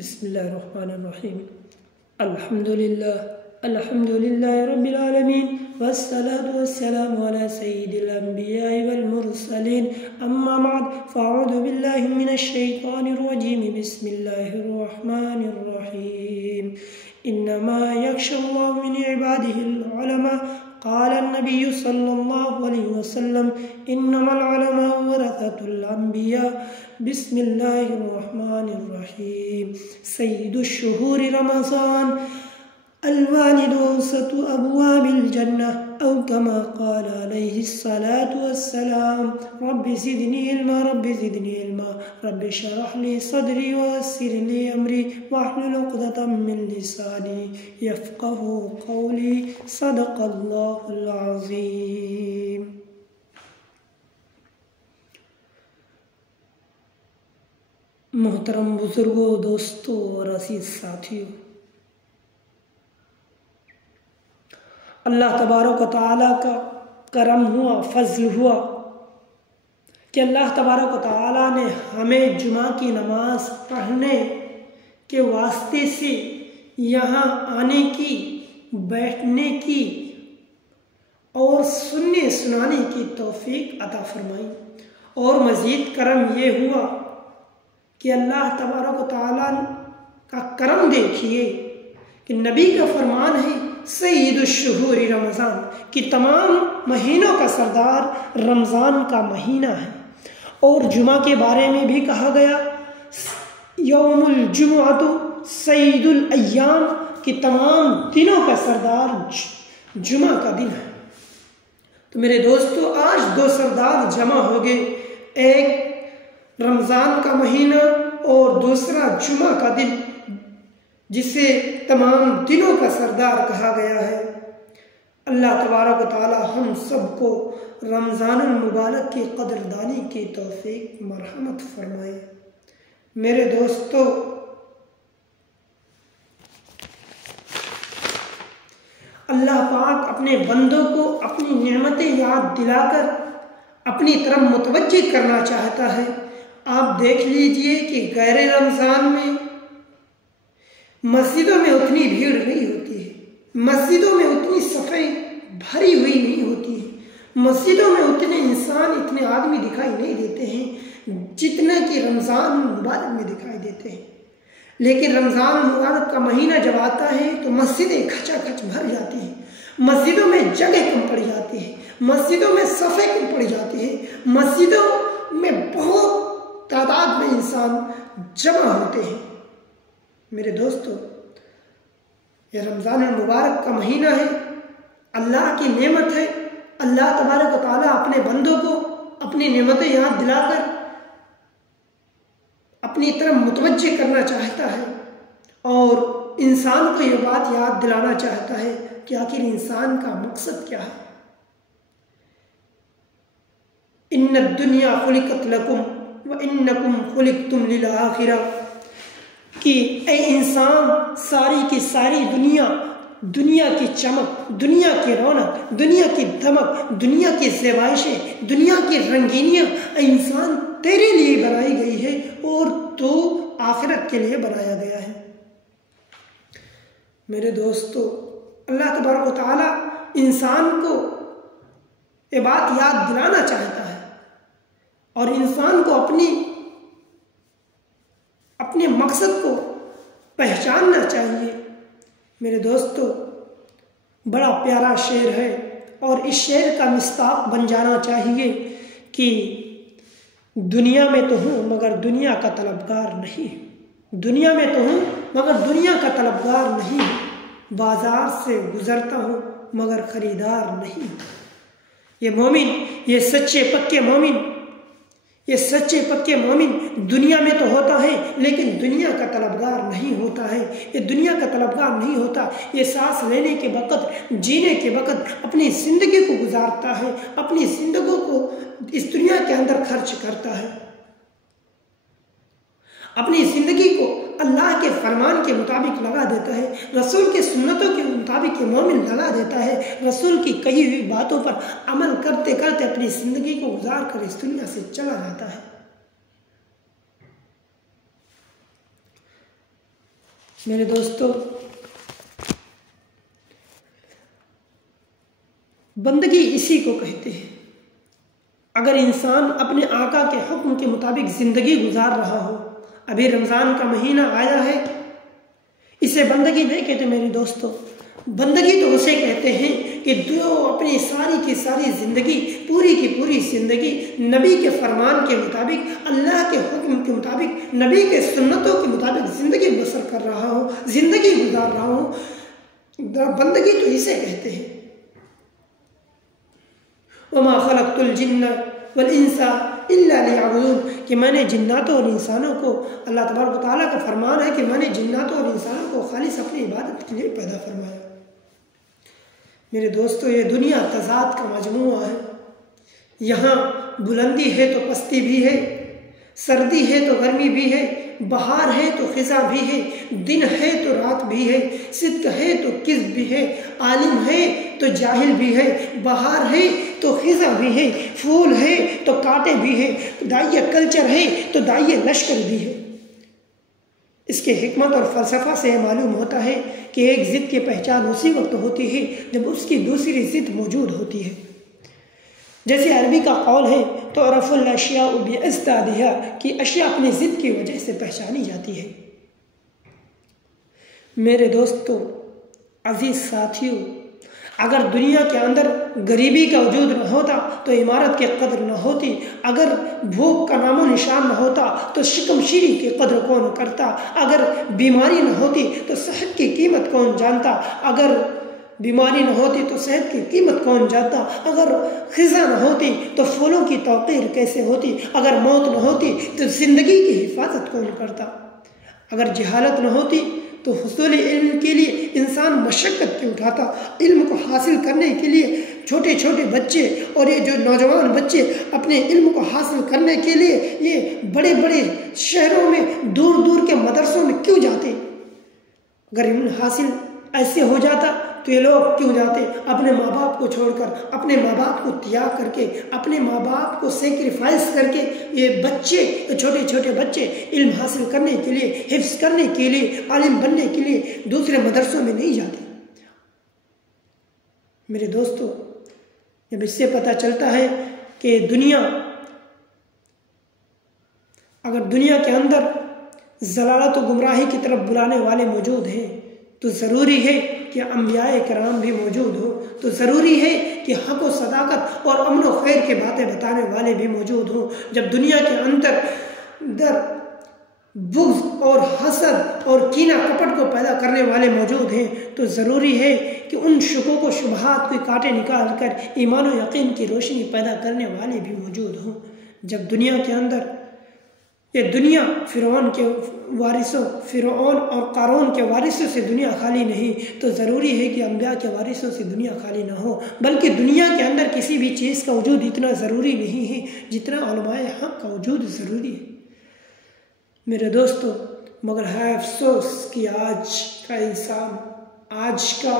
बिस्मिल्लाहिर्रहमानिर्रहीम। अल्हम्दुलिल्लाहि रब्बिल आलमीन वस्सलातु वस्सलामु अला सय्यिदिल अंबियाइ वल मुरसलीन अम्मा बाद फ़अऊज़ु बिल्लाहि मिनश शैतानिर रजीम। बिस्मिल्लाहिर्रहमानिर्रहीम। इन्नमा यख्शल्लाहु मिन इबादिहिल उलमा। क़ाल नबिय्यु सल्लल्लाहु अलैहि वसल्लम इन्नमल उलमा वरसतुल अंबिया। बिस्मिल्लाहिर्रहमानिर्रहीम। सय्यिदुश शुहूरि रमज़ान अल-वालिदु औसतु अब्वाबिल जन्नह औ कमा क़ाल अलैहिस्सलातु वस्सलाम। रब्बि ज़िदनी इल्मा रब्बि ज़िदनी इल्मा रब्बि शरह ली सदरी वयस्सिर ली अमरी वहलुल उक़दतम मिन लिसानी यफ़क़हू क़ौली। सदक़ल्लाहुल अज़ीम। मोहतरम बुजुर्गों, दोस्तों और अज़ीज़ साथियों, अल्लाह तबारक व तआला का करम हुआ, फज़ल हुआ कि अल्लाह तबारक व तआला ने हमें जुमा की नमाज पढ़ने के वास्ते से यहाँ आने की, बैठने की और सुनने सुनाने की तौफीक अता फरमाई। और मज़ीद करम ये हुआ कि अल्लाह तबारक व तआला का करम देखिए कि नबी का फरमान है सय्यिदुश शुहूरि रमज़ान कि तमाम महीनों का सरदार रमज़ान का महीना है। और जुमा के बारे में भी कहा गया यौमुल जुमुअतु सय्यिदुल अय्याम कि तमाम दिनों का सरदार जुमा का दिन है। तो मेरे दोस्तों, आज दो सरदार जमा हो गए, एक रमज़ान का महीना और दूसरा जुमा का दिन, जिसे तमाम दिनों का सरदार कहा गया है। अल्लाह तबारक व तआला हम सबको रमज़ानुल मुबारक की कदरदानी की तौफीक मरहमत फरमाए। मेरे दोस्तों, अल्लाह पाक अपने बंदों को अपनी नेमतें याद दिलाकर अपनी तरफ मुतवज्जिह करना चाहता है। आप देख लीजिए कि गैर रमज़ान में मस्जिदों में उतनी भीड़ नहीं होती है, मस्जिदों में उतनी सफ़ाई भरी हुई नहीं होती है, मस्जिदों में उतने इंसान, इतने आदमी दिखाई नहीं देते हैं जितने कि रमज़ान मुबारक में दिखाई देते हैं। लेकिन रमज़ान मुबारक का महीना जब आता है तो मस्जिदें खचाखच भर जाती हैं, मस्जिदों में जगह कम पड़ जाती है, मस्जिदों में सफ़ाई कम पड़ जाती है, मस्जिदों में बहुत तादाद में इंसान जमा होते हैं। मेरे दोस्तों, यह रमज़ान मुबारक का महीना है, अल्लाह की नेमत है। अल्लाह तबारक व तआला अपने बंदों को अपनी नेमतें याद दिलाकर अपनी तरफ मुतवज्जिह करना चाहता है और इंसान को यह बात याद दिलाना चाहता है कि आखिर इंसान का मकसद क्या है। इन्नद दुनिया खुलिकत लकुम व इन्नकुम खुलिकतुम लिल आखिरह कि ए इंसान, सारी की सारी दुनिया की चमक, दुनिया की रौनक, दुनिया की धमक, दुनिया की ज़ेबाइशें, दुनिया की रंगीनियाँ इंसान तेरे लिए बनाई गई है और तो आखिरत के लिए बनाया गया है। मेरे दोस्तों, अल्लाह तबारक व तआला इंसान को ये बात याद दिलाना चाहता है और इंसान को अपने मकसद को पहचानना चाहिए। मेरे दोस्तों, बड़ा प्यारा शेर है और इस शेर का मिस्ताक बन जाना चाहिए कि दुनिया में तो हूँ मगर दुनिया का तलबगार नहीं, दुनिया में तो हूँ मगर दुनिया का तलबगार नहीं, बाजार से गुजरता हूँ मगर खरीदार नहीं। ये मोमिन, ये सच्चे पक्के मोमिन दुनिया में तो होता है लेकिन दुनिया का तलबगार नहीं होता है। ये दुनिया का तलबगार नहीं होता, ये सांस लेने के वक़्त, जीने के वक़्त अपनी ज़िंदगी को गुजारता है, अपनी ज़िंदगी को इस दुनिया के अंदर खर्च करता है, अपनी ज़िंदगी को अल्लाह के फरमान के मुताबिक लगा देता है, रसूल के सुन्नतों के मुताबिक ये मोमिन लगा देता है, रसूल की कही हुई बातों पर अमल करते करते अपनी ज़िंदगी को गुजार कर इस दुनिया से चला जाता है। मेरे दोस्तों, बंदगी इसी को कहते हैं। अगर इंसान अपने आका के हुक्म के मुताबिक ज़िंदगी गुजार रहा हो, अभी रमज़ान का महीना आया है, इसे बंदगी नहीं कहते मेरे दोस्तों। बंदगी तो उसे कहते हैं कि जो अपनी सारी की सारी ज़िंदगी, पूरी की पूरी ज़िंदगी नबी के फरमान के मुताबिक, अल्लाह के हुक्म के मुताबिक, नबी के सुन्नतों के मुताबिक ज़िंदगी बसर कर रहा हो, ज़िंदगी गुजार रहा हो, बंदगी तो इसे कहते हैं। वमा खलक़तुल जिन्न वल इंसा इल्ला लियअबुदून, कि मैंने जिन्नातों और इंसानों को, अल्लाह तबारक व तआला का फरमान है कि मैंने जिन्नातों और इंसानों को खालिस अपनी इबादत के लिए पैदा फरमाया। मेरे दोस्तों, ये दुनिया तज़ाद का मजमूआ है। यहाँ बुलंदी है तो पस्ती भी है, सर्दी है तो गर्मी भी है, बहार है तो खिज़ा भी है, दिन है तो रात भी है, सिद्क है तो किज़्ब भी है, आलिम है तो जाहिल भी है, बहार है तो खिज़ा भी है, फूल है तो कांटे भी है, दाइया कल्चर है तो दाइया लश्कर भी है। इसके हिकमत और फ़लसफ़ा से मालूम होता है कि एक ज़िद की पहचान उसी वक्त होती है जब उसकी दूसरी ज़िद मौजूद होती है। जैसे अरबी का कौल है तो अरफ़ुल अशिया बिअज़दादिहा, कि अशिया अपनी ज़िद की वजह से पहचानी जाती है। मेरे दोस्तों, अजीज़ साथियों, अगर दुनिया के अंदर गरीबी का वजूद न होता तो इमारत की कदर न होती, अगर भूख का नामो निशान न होता तो शिकमशीरी की कदर कौन करता, अगर बीमारी न होती तो सेहत की कीमत कौन जानता, अगर बीमारी न होती तो सेहत की कीमत कौन जानता, अगर खिज़ा न होती तो फूलों की तौक़ीर कैसे होती, अगर मौत न होती तो ज़िंदगी की हिफाजत कौन करता, अगर जहालत न होती तो हुसूल इल्म के लिए इंसान मशक्क़त क्यों उठाता। इल्म को हासिल करने के लिए छोटे छोटे बच्चे और ये जो नौजवान बच्चे अपने इल्म को हासिल करने के लिए ये बड़े बड़े शहरों में, दूर दूर के मदरसों में क्यों जाते। अगर इल्म हासिल ऐसे हो जाता तो ये लोग क्यों जाते, अपने माँ बाप को छोड़कर, अपने माँ बाप को त्याग करके, अपने माँ बाप को सेक्रीफाइस करके ये बच्चे, छोटे छोटे बच्चे इल्म हासिल करने के लिए, हिफ्ज़ करने के लिए, आलिम बनने के लिए दूसरे मदरसों में नहीं जाते। मेरे दोस्तों, जब इससे पता चलता है कि अगर दुनिया के अंदर ज़लालत और गुमराही की तरफ बुलाने वाले मौजूद हैं तो ज़रूरी है कि अंबियाए किराम भी मौजूद हो, तो ज़रूरी है कि हक़ व सदाकत और अमन व खैर की बातें बताने वाले भी मौजूद हों। जब दुनिया के अंदर बुग़्ज़ और हसद और कीना कपट को पैदा करने वाले मौजूद हैं तो ज़रूरी है कि उन शुकूक व शुबहात के कांटे निकाल कर ईमान व यकीन की रोशनी पैदा करने वाले भी मौजूद हों। जब दुनिया के अंदर ये दुनिया फ़िरौन और क़ारून के वारिसों से दुनिया खाली नहीं, तो ज़रूरी है कि अंबिया के वारिसों से दुनिया खाली ना हो, बल्कि दुनिया के अंदर किसी भी चीज़ का वजूद इतना ज़रूरी नहीं है जितना उलमाए हक़ का वजूद ज़रूरी है। मेरे दोस्तों, मगर है अफसोस कि आज का इंसान, आज का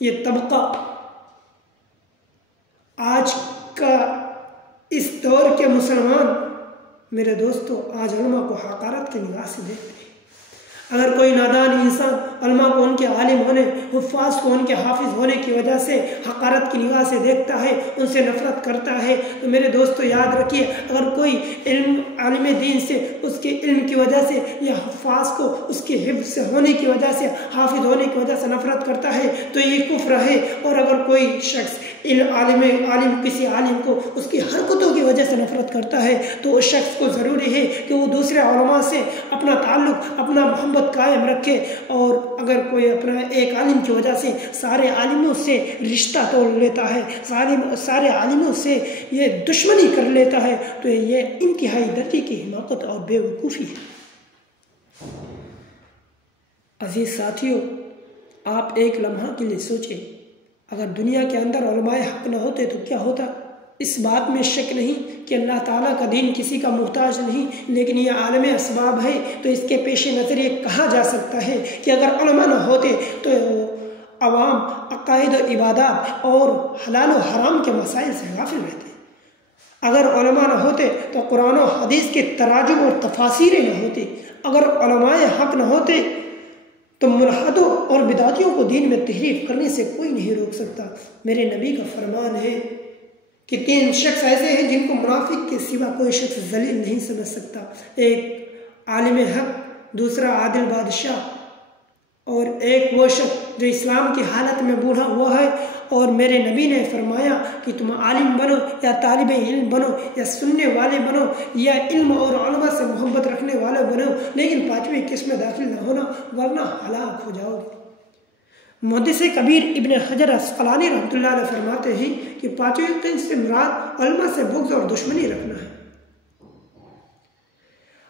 ये तबका, आज का इस दौर के मुसलमान, मेरे दोस्तों, आज उलमा को हक़ारत की निगाह से देखते हैं। अगर कोई नादान इंसान उलमा को उनके आलिम होने, हुफ़ाज़ को उनके हाफिज़ होने की वजह से हक़ारत की निगाह से देखता है, उनसे नफ़रत करता है, तो मेरे दोस्तों याद रखिए, अगर कोई इल्म आलिम दीन से, उसके इल्म की वजह से या हुफ़ाज़ को उसके हिफ्ज़ से होने की वजह से, हाफिज़ होने की वजह से नफ़रत करता है तो ये कुफ्र है। और अगर कोई शख्स आलिम किसी आलिम को उसकी हरकतों की वजह से नफ़रत करता है तो उस शख्स को ज़रूरी है कि वो दूसरे उलमा से अपना ताल्लुक़, अपना मोहब्बत कायम रखे। और अगर कोई अपना एक आलिम की वजह से सारे आलिमों से रिश्ता तोड़ लेता है, सारे आलिमों से ये दुश्मनी कर लेता है, तो ये इंतहाई दर्जे की हिमाकत और बेवकूफ़ी है। अजीज़ साथियों, आप एक लम्हा के लिए सोचें, अगर दुनिया के अंदर उलमाए हक़ न होते तो क्या होता। इस बात में शक नहीं कि अल्लाह ताला का दीन किसी का मुहताज नहीं, लेकिन यह आलम असबाब है, तो इसके पेश नज़र ये कहा जा सकता है कि अगर उलमा न होते तो अवाम अक़ाइद और इबादत और हलाल और हराम के मसाइल से गाफिल रहते। अगर उलमा न होते तो कुरान और हदीस के तराजुम और तफासीरें न होती। अगर उलमाए हक न होते तो मुल्हदों और बिदातियों को दीन में तहरीफ करने से कोई नहीं रोक सकता। मेरे नबी का फरमान है कि 3 शख्स ऐसे हैं जिनको मुनाफिक के सिवा कोई शख्स जलील नहीं समझ सकता। एक आलिम हक, दूसरा आदिल बादशाह, और एक वो शख्स जो इस्लाम की हालत में बूढ़ा हुआ है। और मेरे नबी ने फरमाया कि तुम आलिम बनो या तालिब इल्म बनो या सुनने वाले बनो या इल्म और उलमा से मोहब्बत रखने वाले बनो, लेकिन 5वीं किस्म में दाखिल न होना, वरना हलाक हो जाओगे। मुहद्दिस कबीर इब्न हजर अस्क़लानी रहमतुल्लाह अलैह फरमाते हैं कि 5वीं किस्म से मुराद उलमा से बुग़्ज़ और दुश्मनी रखना है।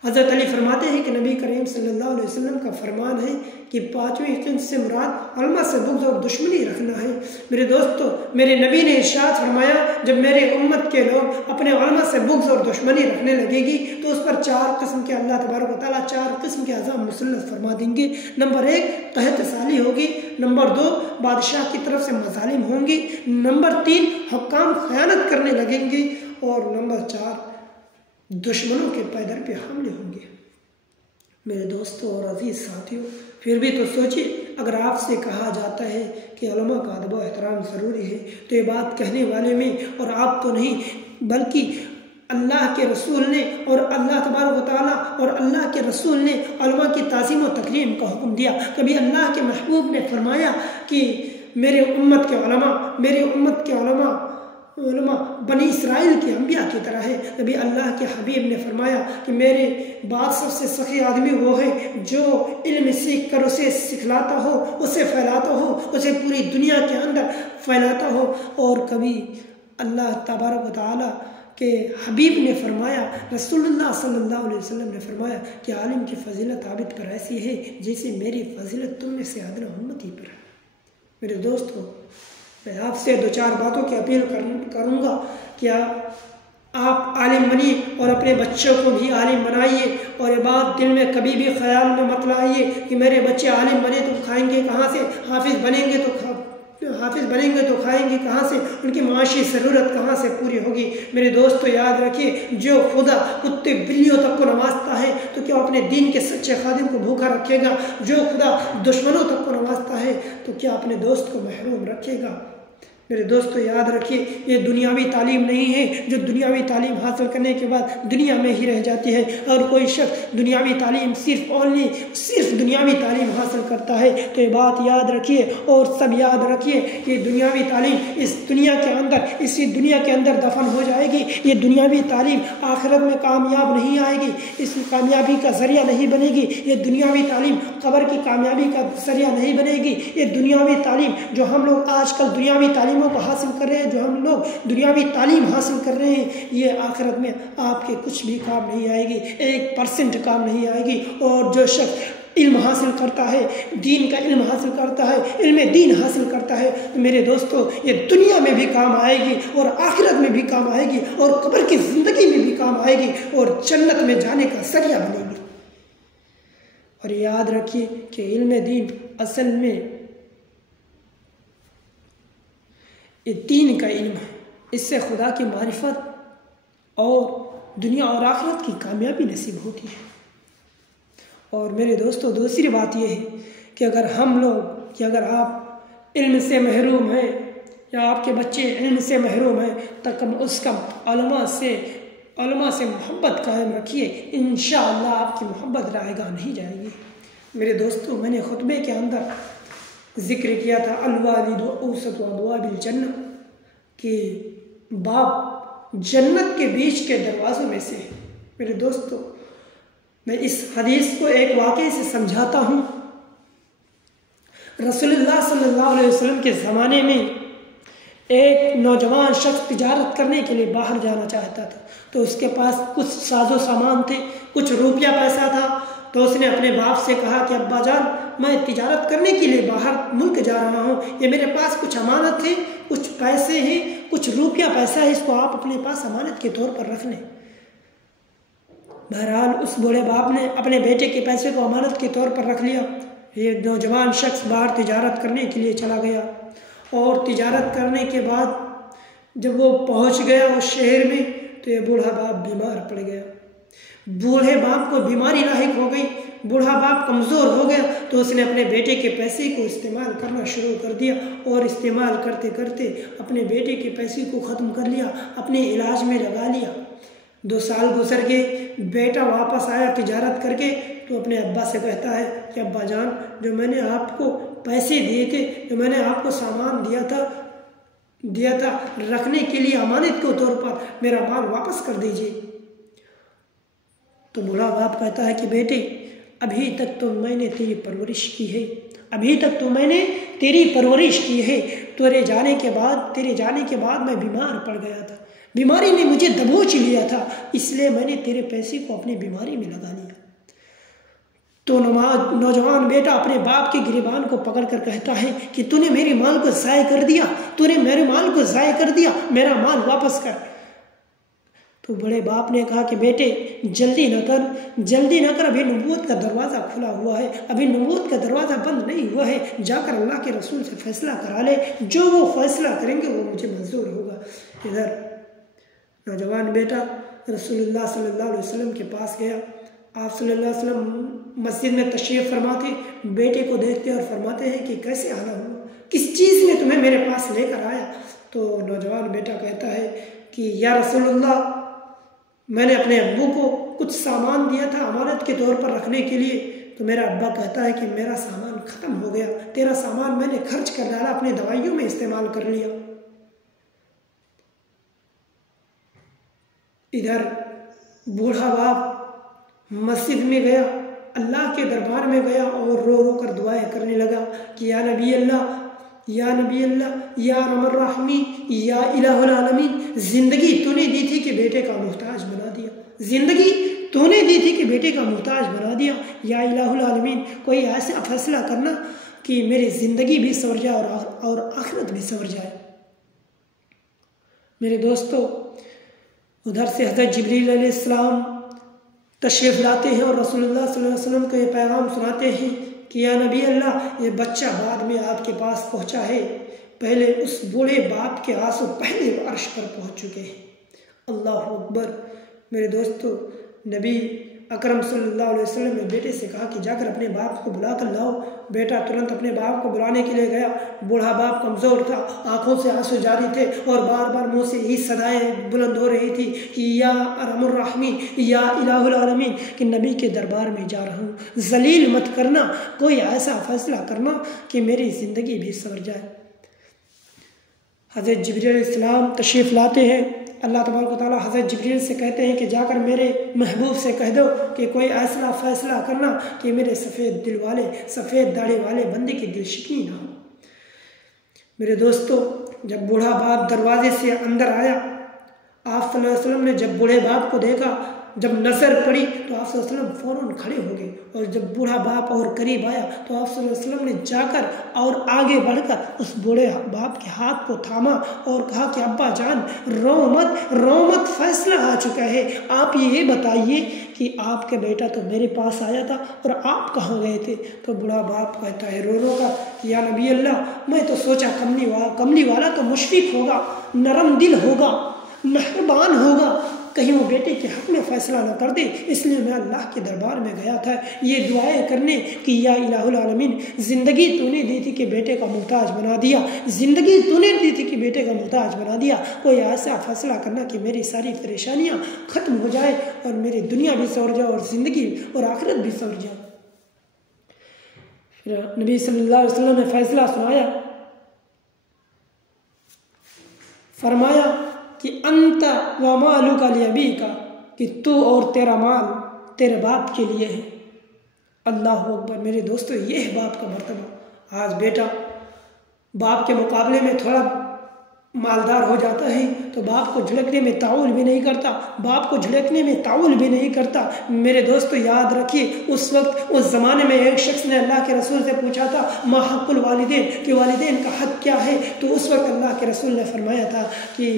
हज़रत अली फरमाते हैं कि नबी करीम सल्लल्लाहु अलैहि वसल्लम का फरमान है कि 5वीं किस्म से मुराद उलमा से बुग़्ज़ और दुश्मनी रखना है। मेरे दोस्तों, मेरे नबी ने इरशाद फरमाया, जब मेरे उम्मत के लोग अपने उलमा से बुग़्ज़ और दुश्मनी रखने लगेगी तो उस पर 4 किस्म के अल्लाह तबारक व तआला 4 किस्म के अज़ाब मुसल्लत फरमा देंगे। नंबर 1 कहत साली होगी, नंबर 2 बादशाह की तरफ से मज़ालिम होंगी, नंबर 3 हुक्काम खयानत करने लगेंगे, और नंबर 4 दुश्मनों के पैदर पे हमले होंगे। मेरे दोस्तों और अजीज साथियों, फिर भी तो सोचिए, अगर आपसे कहा जाता है कि उलमा का अदब व एहतराम ज़रूरी है, तो ये बात कहने वाले में और आप तो नहीं, बल्कि अल्लाह के रसूल ने और अल्लाह तबारक व तआला और अल्लाह के रसूल ने उलमा की ताज़ीम व तकरीम का हुक्म दिया। कभी अल्लाह के महबूब ने फरमाया कि मेरे उम्मत के उलमा बनी इसराइल के अंबिया की तरह है। कभी अल्लाह के हबीब ने फरमाया कि मेरे बाद सबसे सखी आदमी वो है जो इल्म सीख कर उसे सिखलाता हो, उसे फैलाता हो, उसे पूरी दुनिया के अंदर फैलाता हो। और कभी अल्लाह तबारक व तआला के हबीब ने फरमाया, रसूलुल्लाह सल्लल्लाहु अलैहि वसल्लम ने फरमाया कि आलिम की फजीलत आबिद पर ऐसी है जैसे मेरी फजीलत तुम में से अदना उम्मती पर है। मेरे दोस्तों, मैं आपसे 2-4 बातों की अपील करूँगा कि आप आलिम बनिए और अपने बच्चों को भी आलिम बनाइए। और ये बात दिल में कभी भी ख्याल में मत लाइए कि मेरे बच्चे आलिम बने तो खाएंगे कहाँ से, हाफिज़ बनेंगे तो खाएंगे कहाँ से, उनकी माशी ज़रूरत कहाँ से पूरी होगी। मेरे दोस्तों, याद रखिए, जो खुदा कुत्ते बिल्लियों तक को नवाजता है तो क्या अपने दीन के सच्चे खादिम को भूखा रखेगा? जो खुदा दुश्मनों तक को नवाजता है तो क्या अपने दोस्त को महरूम रखेगा? मेरे दोस्तों, याद रखिए, ये दुनियावी तालीम नहीं है जो दुनियावी तालीम हासिल करने के बाद दुनिया में ही रह जाती है। और कोई शख्स दुनियावी तालीम सिर्फ दुनियावी तालीम हासिल करता है तो ये बात याद रखिए और सब याद रखिए, ये दुनियावी तालीम इस दुनिया के अंदर, इसी दुनिया के अंदर दफन हो जाएगी। ये दुनियावी तालीम आखिरत में कामयाब नहीं आएगी, इस कामयाबी का जरिया नहीं बनेगी। ये दुनियावी तालीम कब्र की कामयाबी का जरिया नहीं बनेगी। ये दुनियावी तालीम जो हम लोग आजकल दुनियावी तालीम को हासिल कर रहे हैं, जो हम लोग दुनियावी तालीम हासिल कर रहे हैं, ये आखिरत में आपके कुछ भी काम नहीं आएगी, 1% काम नहीं आएगी। और जो शख्स इल्म हासिल करता है, दीन का इल्म हासिल करता है, इल्म दीन हासिल करता है, तो मेरे दोस्तों, ये दुनिया में भी काम आएगी और आखिरत में भी काम आएगी और कब्र की ज़िंदगी में भी काम आएगी और जन्नत में जाने का जरिया बनेगी। और याद रखिए कि इल्म दीन असल में ये दीन का इल्म है, इससे खुदा की मारिफत और दुनिया और आखिरत की कामयाबी नसीब होती है। और मेरे दोस्तों, दूसरी बात यह है कि अगर आप इल्म से महरूम हैं या आपके बच्चे इल्म से महरूम हैं तो कम उस कम उलमा से मोहब्बत कायम रखिए। इंशाअल्लाह आपकी मोहब्बत रायगा नहीं जाएगी। मेरे दोस्तों, मैंने खुतबे के अंदर जिक्र किया था अल-वालिदु औसतु अबवाबिल जन्नह, कि बाप जन्नत के बीच के दरवाज़ों में से। मेरे दोस्तों, मैं इस हदीस को एक वाक़े से समझाता हूँ। रसूलुल्लाह सल्लल्लाहु अलैहि वसल्लम के ज़माने में एक नौजवान शख्स तिजारत करने के लिए बाहर जाना चाहता था, तो उसके पास कुछ साजो सामान थे, कुछ रुपया पैसा था। तो उसने अपने बाप से कहा कि अब्बा जान, मैं तिजारत करने के लिए बाहर मुल्क जा रहा हूँ, ये मेरे पास कुछ अमानत है, कुछ पैसे हैं, कुछ रुपया पैसा है, इसको आप अपने पास अमानत के तौर पर रख लें। बहरहाल उस बूढ़े बाप ने अपने बेटे के पैसे को अमानत के तौर पर रख लिया। ये नौजवान शख्स बाहर तिजारत करने के लिए चला गया और तिजारत करने के बाद जब वो पहुँच गया उस शहर में तो ये बूढ़ा बाप बीमार पड़ गया। बूढ़े बाप को बीमारी लाहिक हो गई बूढ़ा बाप कमज़ोर हो गया तो उसने अपने बेटे के पैसे को इस्तेमाल करना शुरू कर दिया और इस्तेमाल करते करते अपने बेटे के पैसे को ख़त्म कर लिया, अपने इलाज में लगा लिया। 2 साल गुजर गए, बेटा वापस आया तिजारत करके तो अपने अब्बा से कहता है कि अब्बा जान, जो मैंने आपको पैसे दिए थे, जो मैंने आपको सामान दिया था रखने के लिए अमानत के तौर पर, मेरा माल वापस कर दीजिए। तो बूढ़ा बाप कहता है कि बेटे, अभी तक तो मैंने तेरी परवरिश की है, अभी तक तो मैंने तेरी परवरिश की है। तेरे जाने के बाद मैं बीमार पड़ गया था, बीमारी ने मुझे दबोच लिया था, इसलिए मैंने तेरे पैसे को अपनी बीमारी में लगा लिया। तो नौजवान बेटा अपने बाप के गिरेबान को पकड़कर कहता है कि तूने मेरे माल को ज़ाय कर दिया, तूने मेरे माल को ज़ाय कर दिया, मेरा माल वापस कर। तो बड़े बाप ने कहा कि बेटे जल्दी न कर, अभी नबूवत का दरवाज़ा खुला हुआ है, अभी नबूवत का दरवाज़ा बंद नहीं हुआ है, जाकर अल्लाह के रसूल से फैसला करा ले, जो वो फैसला करेंगे वो मुझे मंजूर होगा। इधर नौजवान बेटा रसूलुल्लाह सल्लल्लाहु अलैहि वसल्लम के पास गया। आप सल्लल्लाहु अलैहि वसल्लम मस्जिद में तशरीफ़ फरमाते, बेटे को देखते और फरमाते हैं कि कैसे आना हुआ, किस चीज़ में तुम्हें मेरे पास लेकर आया। तो नौजवान बेटा कहता है कि या रसूलुल्लाह, मैंने अपने अब्बू को कुछ सामान दिया था अमानत के तौर पर रखने के लिए। तो मेरा अब्बा कहता है कि मेरा सामान ख़त्म हो गया, तेरा सामान मैंने खर्च कर डाला, अपनी दवाइयों में इस्तेमाल कर लिया। इधर बूढ़ा बाप मस्जिद में गया, अल्लाह के दरबार में गया और रो रो कर दुआएं करने लगा कि या नबी अल्लाह, या नबी अल्लाह, या अरहमर राहिमीन, या इलाहुल आलमीन, ज़िंदगी तूने दी थी कि बेटे का मोहताज बना दिया, ज़िंदगी तूने दी थी कि बेटे का मोहताज बना दिया। या इलाहुल आलमीन, कोई ऐसा फैसला करना कि मेरी ज़िंदगी भी संवर जाए और आखिरत भी संवर जाए। मेरे दोस्तों, उधर से हज़रत जिब्रील अलैहिस्सलाम तशरीफ़ लाते हैं और रसूलुल्लाह सल्लल्लाहु अलैहि वसल्लम को ये पैगाम सुनाते हैं कि या नबी अल्लाह, ये बच्चा बाद में आपके पास पहुंचा है, पहले उस बूढ़े बाप के आंसू पहले अर्श पर पहुंच चुके हैं। अल्लाह अकबर। मेरे दोस्तों, नबी अकरम सल्लल्लाहु अलैहि वसल्लम ने बेटे से कहा कि जाकर अपने बाप को बुला कर लाओ। बेटा तुरंत अपने बाप को बुलाने के लिए गया। बूढ़ा बाप कमज़ोर था, आंखों से आंसू जारी थे और बार बार मुंह से यही सदाएं बुलंद हो रही थी कि या अरहमुर राहिमीन, या इलाहुल आलमीन, कि नबी के दरबार में जा रहा हूँ, जलील मत करना, कोई ऐसा फैसला करना कि मेरी ज़िंदगी भी संवर जाए। हज़रत जिब्रील अलैहिस्सलाम तशरीफ़ लाते हैं। अल्लाह तबारक व तआला हज़रत जिब्रील से कहते हैं कि जाकर मेरे महबूब से कह दो कि कोई ऐसा फ़ैसला करना कि मेरे सफ़ेद दिल वाले, सफ़ेद दाढ़ी वाले बंदे की दिल शिकनी ना हो। मेरे दोस्तों, जब बूढ़ा बाप दरवाजे से अंदर आया, आप सल्लल्लाहु अलैहि वसल्लम ने जब बूढ़े बाप को देखा, जब नज़र पड़ी तो आप सल्लल्लाहु अलैहि वसल्लम फ़ौरन खड़े हो गए और जब बूढ़ा बाप और करीब आया तो आप सल्लल्लाहु अलैहि वसल्लम ने जाकर और आगे बढ़कर उस बूढ़े बाप के हाथ को थामा और कहा कि अब्बा जान, रो मत, फैसला आ चुका है। आप ये बताइए कि आपका बेटा तो मेरे पास आया था और आप कहाँ गए थे। तो बूढ़ा बाप कहता है रो रो का कि या नबी अल्लाह, मैं तो सोचा कमली वाला तो मुशफिक होगा, नरम दिल होगा, मेहरबान होगा, कहीं वो बेटे के हक़ में फ़ैसला न कर दे, इसलिए मैं अल्लाह के दरबार में गया था ये दुआएं करने कि या इलाहुल आलमीन, ज़िंदगी तूने दी थी कि बेटे का मोहताज बना दिया, ज़िंदगी तूने दी थी कि बेटे का मोहताज बना दिया, कोई ऐसा फ़ैसला करना कि मेरी सारी परेशानियाँ ख़त्म हो जाए और मेरी दुनिया भी संवर जाए और ज़िंदगी और आखिरत भी संवर जाए। फिर नबी सल्लल्लाहु अलैहि वसल्लम ने फ़ैसला सुनाया, फरमाया कि अंत व मालुका लिअबीका, कि तू और तेरा माल तेरे बाप के लिए है। अल्लाह अकबर। मेरे दोस्तों, ये है बाप का मर्तबा। आज बेटा बाप के मुकाबले में थोड़ा मालदार हो जाता है तो बाप को झिड़कने में ताउल भी नहीं करता, बाप को झिड़कने में ताउल भी नहीं करता। मेरे दोस्तों, याद रखिए, उस वक्त उस ज़माने में एक शख्स ने अल्लाह के रसूल से पूछा था मा हक़्क़ुल वालिदैन, कि वालिदैन का हक़ क्या है। तो उस वक्त अल्लाह के रसूल ने फरमाया था कि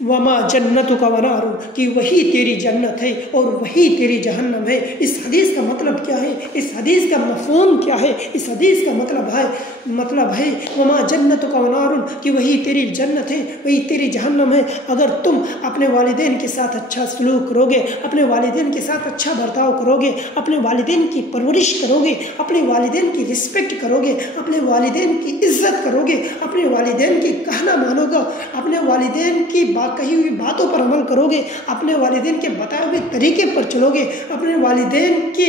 वमा जन्नतुका वनारुन, कि वही तेरी जन्नत है और वही तेरी जहन्नम है। इस हदीस का मतलब क्या है, इस हदीस का मफ़हूम क्या है? इस हदीस का मतलब है वमा जन्नतुका वनारुन, कि वही तेरी जन्नत है, वही तेरी जहन्नम है। अगर तुम अपने वालिदैन के साथ अच्छा सलूक करोगे, अपने वालिदैन के साथ अच्छा बर्ताव करोगे, अपने वालिदैन की परवरिश करोगे, अपने वालिदैन की रिस्पेक्ट करोगे, अपने वालिदैन की इज्जत करोगे, अपने वालिदैन की कहना मानोगे, अपने वालिदैन की कही हुई बातों पर अमल करोगे, अपने वालिदैन के बताए हुए तरीके पर चलोगे, अपने वालिदैन के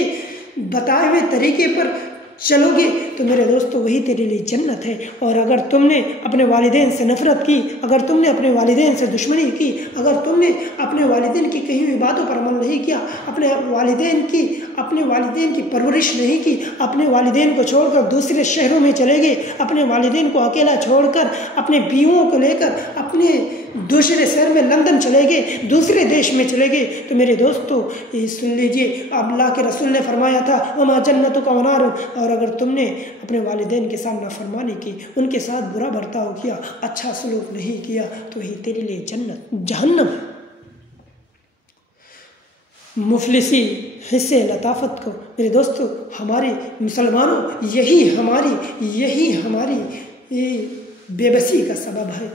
बताए हुए तरीके पर चलोगे, तो मेरे दोस्तों वही तेरे लिए जन्नत है। और अगर तुमने अपने वालिदैन से नफरत की, अगर तुमने अपने वालिदैन से दुश्मनी की, अगर तुमने अपने वालिदैन की कही हुई बातों पर अमल नहीं किया, अपने वालिदैन की परवरिश नहीं की, अपने वालिदैन को छोड़कर दूसरे शहरों में चले गए, अपने वालिदैन को अकेला छोड़कर अपने बीवियों को लेकर अपने दूसरे शहर में लंदन चले गए, दूसरे देश में चले गए, तो मेरे दोस्तों ये सुन लीजिए, अल्लाह के रसूल ने फरमाया था वमा जन्नतुका वनारुन। और अगर तुमने अपने वालिदैन के साथ नाफरमानी की, उनके साथ बुरा बर्ताव किया, अच्छा सलूक नहीं किया, तो यही तेरे लिए जहन्नम। मुफलिसी हिस्से लताफत को मेरे दोस्तों, हमारे मुसलमानों, यही हमारी बेबसी का सबब है।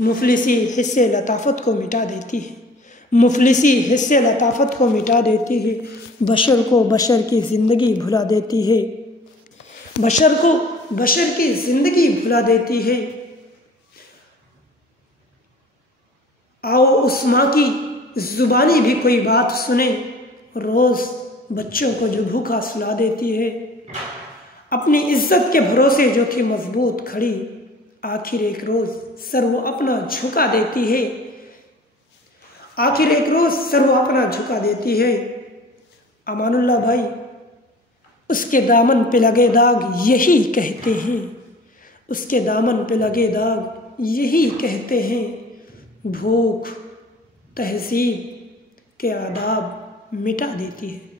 मुफलिसी हिस्से लताफत को मिटा देती है, मुफलिसी हिस्से लताफत को मिटा देती है, बशर को बशर की ज़िंदगी भुला देती है, बशर को बशर की ज़िंदगी भुला देती है। आओ उस माँ की ज़ुबानी भी कोई बात सुने, रोज़ बच्चों को जो भूखा सुला देती है। अपनी इज्जत के भरोसे जो थी मजबूत खड़ी, आखिर एक रोज़ सर वो अपना झुका देती है, आखिर एक रोज़ सर वो अपना झुका देती है। अमानुल्लाह भाई, उसके दामन पे लगे दाग यही कहते हैं, उसके दामन पे लगे दाग यही कहते हैं, भूख तहजीब के आदाब मिटा देती है।